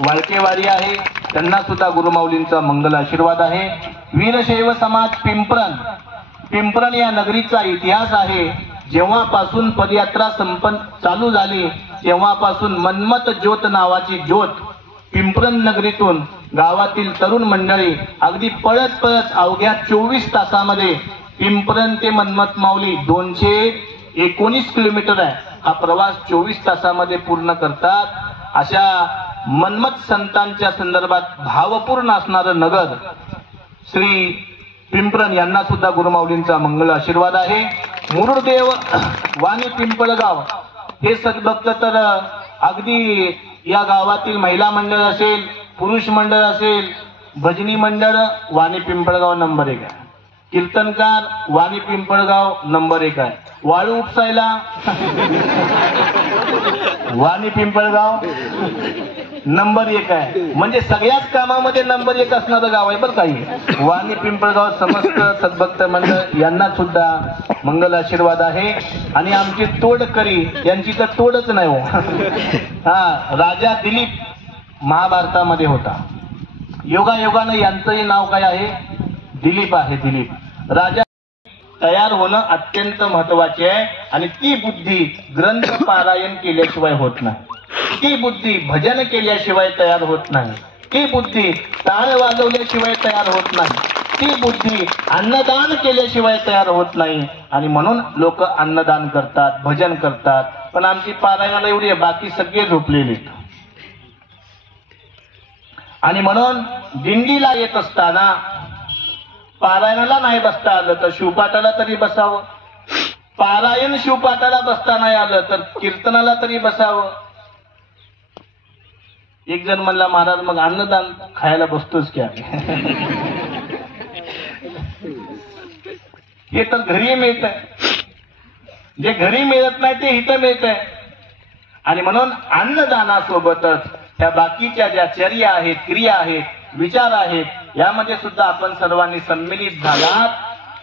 वाळकेवाडी आहे, त्यांना सुद्धा गुरुमाऊलींचा मंगल आशीर्वाद आहे. वीरशैव समाज पिंपरण या नगरीचा इतिहास आहे. जेव्हापासून पदयात्रा चालू झाली तेव्हापासून मन्मथ ज्योत नावाची ज्योत पिंपरण नगरीतून गावातील तरुण मंडळी अगदी पळत अवघ्या 24 तासामध्ये पिंपरण ते मन्मथ माऊली 219 किलोमीटर आहे. हा प्रवास 24 तासामध्ये पूर्ण करतात. अशा मन्मथ संतांच्या संदर्भात भावपूर्ण असणारं नगर श्री पिंपरण यांना सुद्धा गुरुमाऊलींचा मंगल आशीर्वाद आहे. मुरुडदेव वाणी पिंपळगाव हे सद्भक्त तर अगदी या गावातील महिला मंडळ असेल, पुरुष मंडळ असेल, भजनी मंडळ वाणी पिंपळगाव नंबर 1 आहे. कीर्तनकार वाणी पिंपळगाव नंबर 1 आहे. वाळू उपसायला वाणी पिंपळगाव नंबर 1 आहे. म्हणजे सगळ्याच कामामध्ये नंबर 1 असणारं गाव आहे बरं काही. वाणी पिंपळगाव समस्त सद्भक्त मंडळ यांना सुद्धा मंगल आशीर्वाद आहे. आणि आमची तोडकरी यांची तर तोडच नाही हो. हा, राजा दिलीप महाभारतामध्ये होता. योगायोगानं यांचंही नाव काय आहे? दिलीप आहे. दिलीप राजा तयार होणं अत्यंत महत्वाचे आहे. आणि ती बुद्धी ग्रंथ पारायण केल्याशिवाय होत नाही. ती बुद्धी भजन केल्याशिवाय तयार होत नाही. ती बुद्धी टाळ वाजवल्याशिवाय तयार होत नाही. ती बुद्धी अन्नदान केल्याशिवाय तयार होत नाही. आणि म्हणून लोक अन्नदान करतात, भजन करतात. पण आमची पारायणाला एवढी आहे, बाकी सगळे झोपलेले. आणि म्हणून दिंडीला येत असताना पारायणाला नाही बसता आलं तर शिवपाठाला तरी बसावं. पारायण शिवपाठाला बसता नाही आलं तर कीर्तनाला तरी बसावं. एक जण म्हणला, महाराज मग अन्नदान खायला बसतोच क्या? हे तर घरी मिळत आहे. जे घरी मिळत नाही ते इथं मिळत आहे. आणि म्हणून अन्नदानासोबतच त्या बाकीच्या ज्या चर्या आहेत, क्रिया आहेत, विचार आहेत, यामध्ये सुद्धा आपण सर्वांनी सम्मिलित झालात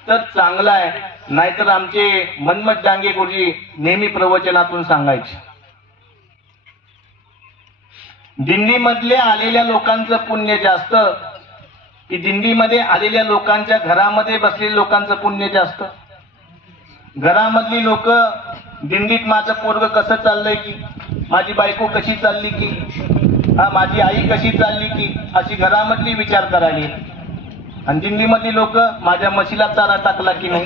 तर चांगलं आहे. नाहीतर आमचे मन्मथ डांगे गुरुजी नेहमी प्रवचनातून सांगायचे, दिंडीमधले आलेल्या लोकांचं पुण्य जास्त की दिंडीमध्ये आलेल्या लोकांच्या घरामध्ये बसलेल्या लोकांचं पुण्य जास्त. घरामधली लोक दिंडीत माझं पोरग कसं चाललंय की, माझी बायको कशी चालली की, माझी आई कशी चालली की, अशी घरामधली विचार करायला. आणि दिंडीमधली लोक माझ्या म्हशीला चारा टाकला की नाही,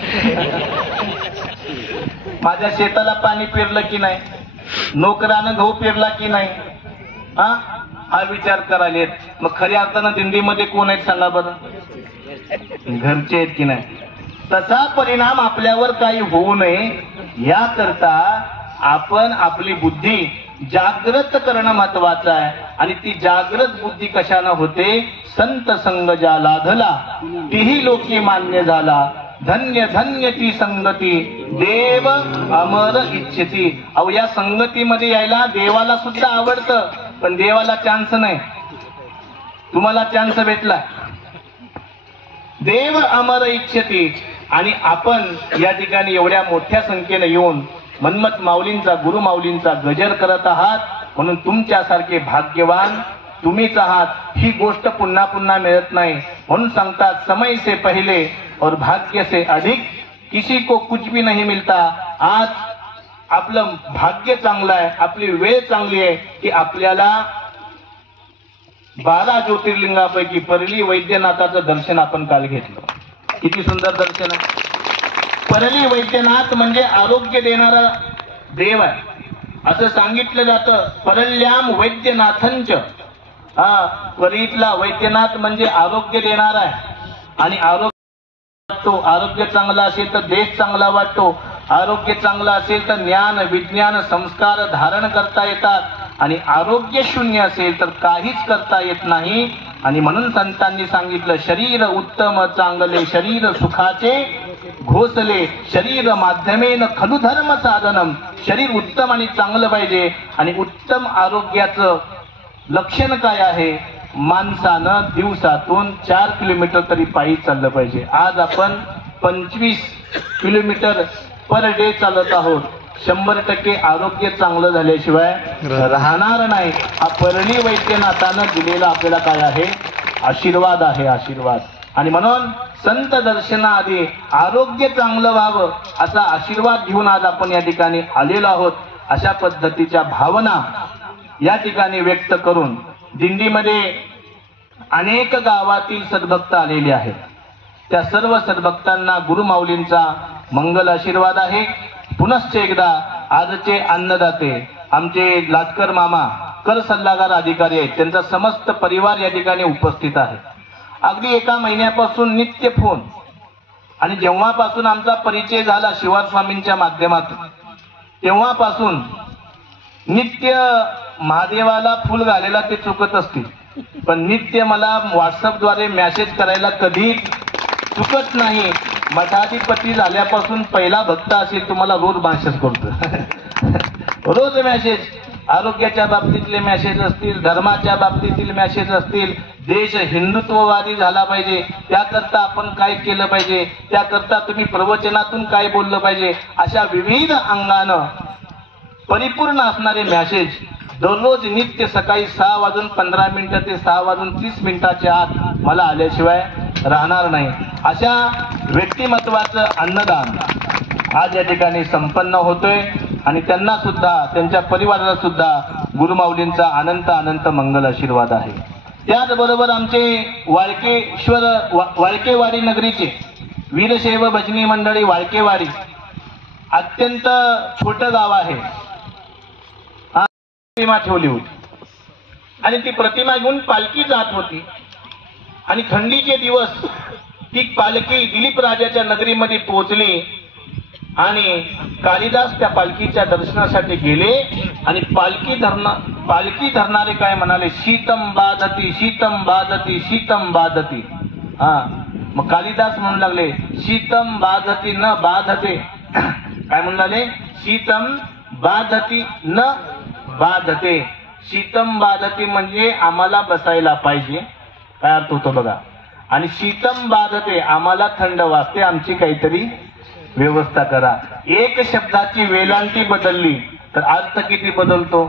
माझ्या शेताला पाणी पेरलं की नाही, नोकरानं गहू पेरला की नाही, हा विचार करायलेत. मग खऱ्या अर्थानं दिंडीमध्ये कोण आहेत सांगा बरं? घरचे आहेत की नाही? तसा परिणाम आपल्यावर काही होऊ नये याकरता आपण आपली बुद्धी जागृत करणं महत्वाचं आहे. आणि ती जागृत बुद्धी कशानं होते? संत संग ज्या लाधला तीही लोकी मान्य झाला. धन्य धन्य ती संगती देव अमर इच्छिती. अहो, या संगतीमध्ये यायला देवाला सुद्धा आवडतं, पण देवाला चान्स नाही. तुम्हाला चान्स भेटला. देव अमर इच्छिती. आणि आपण या ठिकाणी एवढ्या मोठ्या संख्येने येऊन मन्मथ माऊलींचा, गुरु माऊलींचा गजर करत आहात. म्हणून तुमच्यासारखे भाग्यवान तुम्हीच आहात. ही गोष्ट पुन्हा पुन्हा मिळत नाही. म्हणून सांगतात, समय से पहले और भाग्य से अधिक किसी को कुछ भी नहीं मिलता. आज आपलं भाग्य चांगलं आहे, आपली वेळ चांगली आहे की आपल्याला 12 ज्योतिर्लिंगापैकी परली वैद्यनाथाचं दर्शन आपण काल घेतलं. किती सुंदर दर्शन आहे. परली वैद्यनाथ म्हणजे आरोग्य देणारा देव आहे असं सांगितलं जातं. परल्याम वैद्यनाथंच. परीतला वैद्यनाथ म्हणजे आरोग्य देणारा आहे. आणि आरोग्य चांगला असेल तर देश चांगला वाटतो. आरोग्य चांगलं असेल तर ज्ञान, विज्ञान, संस्कार धारण करता येतात. आणि आरोग्य शून्य असेल तर काहीच करता येत नाही. आणि म्हणून संतांनी सांगितलं, शरीर उत्तम चांगले शरीर सुखाचे घोसले, शरीर माध्यमेन खलु धर्म साधनम. शरीर उत्तम आणि चांगलं पाहिजे. आणि उत्तम आरोग्याचं लक्षण काय आहे? माणसानं दिवसातून 4 किलोमीटर तरी पायी चाललं पाहिजे. आज आपण 25 किलोमीटर पर डे चालत आहोत. 100% आरोग्य चांगलं झाल्याशिवाय राहणार नाही. हा परळी वैद्यनाथानं दिलेला आपल्याला काय आहे? आशीर्वाद आहे, आशीर्वाद. आणि म्हणून संत दर्शनाआधी आरोग्य चांगलं व्हावं असा आशीर्वाद घेऊन आज आपण या ठिकाणी आलेलो आहोत. अशा पद्धतीच्या भावना या ठिकाणी व्यक्त करून दिंडीमध्ये अनेक गावातील सद्भक्त आलेले आहेत. त्या सर्व सद्भक्तांना गुरुमाऊलींचा मंगल आशीर्वाद आहे. पुनश्च एकदा आजचे अन्नदाते आमचे लाटकर मामा कर सल्लागार अधिकारी आहेत, त्यांचा समस्त परिवार या ठिकाणी उपस्थित आहे. अगदी 1 महिन्यापासून नित्य फोन, आणि जेव्हापासून आमचा परिचय झाला शिवार स्वामींच्या माध्यमातून तेव्हापासून नित्य महादेवाला फुल घालायला ते चुकत असतील, पण नित्य मला व्हॉट्सअपद्वारे मेसेज करायला कधी चुकत नाही. मठाधिपती झाल्यापासून पहिला भक्त असेल तुम्हाला रोज मेसेज करतो. रोज मेसेज, आरोग्याच्या बाबतीतले मेसेज असतील, धर्माच्या बाबतीतील मेसेज असतील, देश हिंदुत्ववादी झाला पाहिजे त्याकरता आपण काय केलं पाहिजे, त्याकरता तुम्ही प्रवचनातून काय बोललं पाहिजे, अशा विविध अंगानं परिपूर्ण असणारे मेसेज दररोज नित्य सकाळी 6:15 ते 6:30 आत मला आल्याशिवाय राहणार नाही. अशा व्यक्तिमत्वाचं अन्नदान आज या ठिकाणी संपन्न होतोय. आणि त्यांना सुद्धा त्यांच्या परिवाराला सुद्धा गुरुमाऊलींचा अनंत अनंत मंगल आशीर्वाद आहे. त्याचबरोबर आमचे वाळकेवाडी नगरीचे वीरशैव भजनी मंडळी वाळकेवाडी अत्यंत छोटं गाव आहे. प्रतिमा ठेवली होती आणि ती प्रतिमा घेऊन पालखी जात होती. आणि थंडीचे दिवस ती पालखी दिलीप राजाच्या नगरीमध्ये पोहोचली आणि कालिदास त्या पालखीच्या दर्शनासाठी गेले. आणि पालखी धरणारे काय म्हणाले? शीतम बाधती, शीतम बाधती, शीतम बाधती. मग कालिदास म्हणू लागले शीतम बाधती न बाधते. काय म्हणू लागले? शीतम बाधती न बाधते. शीतम बाधती म्हणजे आम्हाला बसायला पाहिजे, काय अर्थ होतो बघा. आणि शीतम बाधते आम्हाला थंड वाजते, आमची काहीतरी व्यवस्था करा. एक शब्दाची वेलांटी बदलली तर अर्थ किती बदलतो.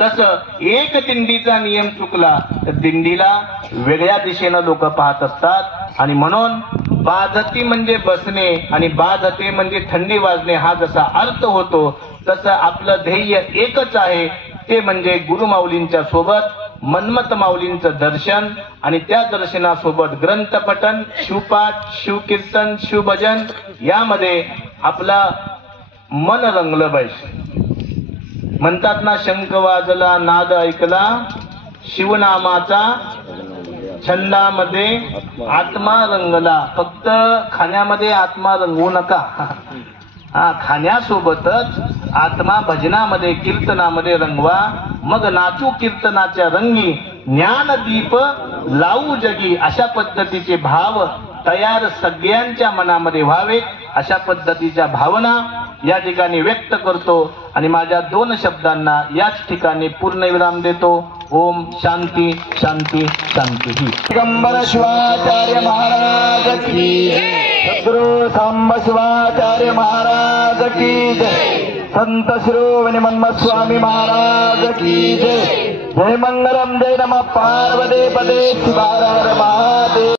तसं एक दिंडीचा नियम चुकला तर दिंडीला वेगळ्या दिशेनं लोक पाहत असतात. आणि म्हणून बाधती म्हणजे बसणे आणि बाधते म्हणजे थंडी वाजणे हा जसा अर्थ होतो तसं आपलं ध्येय एकच आहे, ते म्हणजे गुरुमाऊलींच्या सोबत मन्मथ माऊलींचं दर्शन. आणि त्या दर्शनासोबत ग्रंथपठन, शिवपाठ, शिवकीर्तन, शिवभजन यामध्ये आपला मन रंगलं पाहिजे. म्हणतात ना, शंख वाजला नाद ऐकला शिवनामाचा, छंदामध्ये आत्मा रंगला. फक्त खाण्यामध्ये आत्मा रंगवू नका. खाण्यासोबतच आत्मा भजनामध्ये कीर्तनामध्ये रंगवा. मग नाचू कीर्तनाच्या रंगी, ज्ञानदीप लावू जगी. अशा पद्धतीचे भाव तयार सगळ्यांच्या मनामध्ये व्हावेत. अशा पद्धतीच्या भावना या ठिकाणी व्यक्त करतो आणि माझ्या 2 शब्दांना याच ठिकाणी पूर्णविराम देतो. ओम शांती शांती शांती. दिगंबर शिवाचार्य महाराज की जय. सद्गुरु सांब शिवाचार्य महाराज की जय. संत शिरोमणी मन्मथ स्वामी महाराज की जय. जय मंगलम जय नमः पार्वती पदे शिवार महादेव.